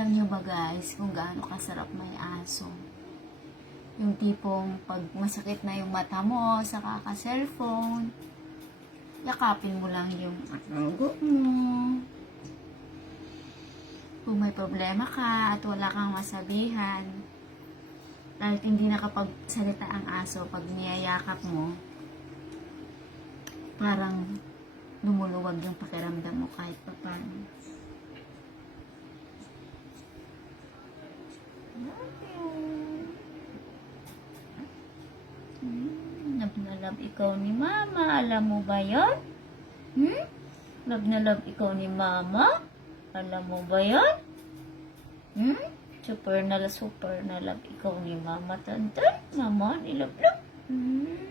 Alam niyo ba guys, kung gaano kasarap may aso? Yung tipong pag masakit na yung mata mo sa kaka-cellphone, yakapin mo lang yung ago mo. Kung may problema ka at wala kang masabihan, kahit hindi nakapagsalita ang aso pag niyayakap mo, parang lumuluwag yung pakiramdam mo kahit pa paano. Love you. Hmm, love na love ikaw ni mama. Alam mo ba yon? Hmm? Love na love ikaw ni mama? Alam mo ba yon? Hmm? Super na super na love ikaw ni mama tantan. Mama ni love love. Hmm.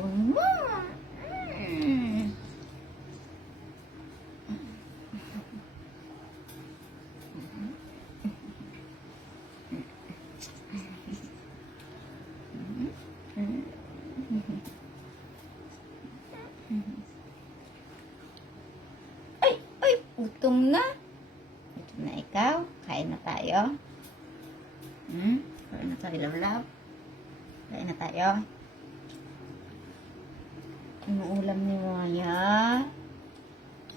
Ay, ay, gutom na. Ito na ikaw. Kain na tayo. Hmm? Kain na tayo, love, love. Kain na tayo. Ang ulam ni Maya.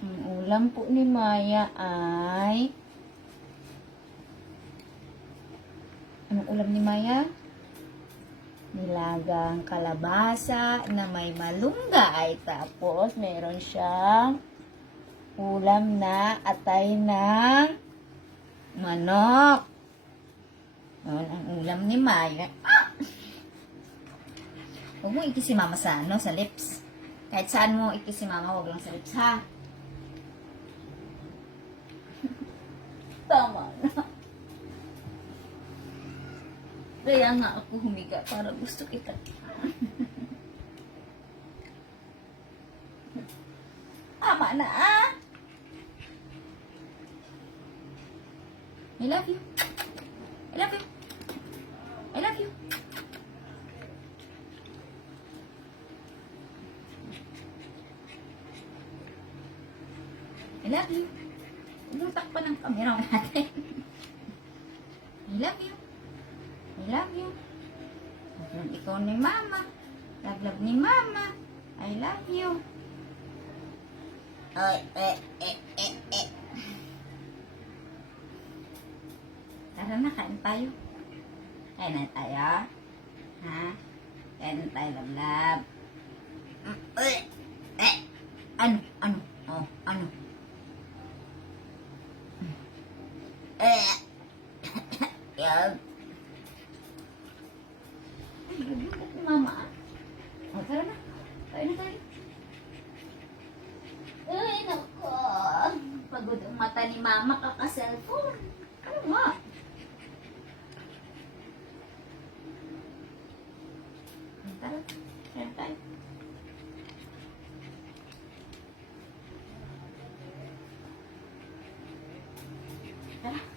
Ang ulam po ni Maya ay... Anong ulam ni Maya? Nilagang kalabasa na may malunggay. Tapos, meron siyang ulam na atay ng manok. Yun ang ulam ni Maya. Ah! Huwag mo ikisi mama sa ano, sa lips. Kahit saan mo ikisi mama, huwag lang sa lips, ha? Tama na. Kaya nga ako humiga para gusto kita. Tama na, ah! I love you. I love you. I love you. I love you. Umutak pa ng camera natin. I love you. I love you. Love ikaw ni mama. Love love ni mama. I love you. Ay, eh, eh, eh, eh. Tara na, kain tayo. Kain na tayo. Ha? Kain na tayo, love, love. Mm, Eh, eh. Ano? Ano? Oh, ano? Eh. Yan. Mama. O, tara na. Kain na tayo. Ay. Pagod ang ni mama kaka-cellphone. Ano nga? Tara, kain tayo. Tara.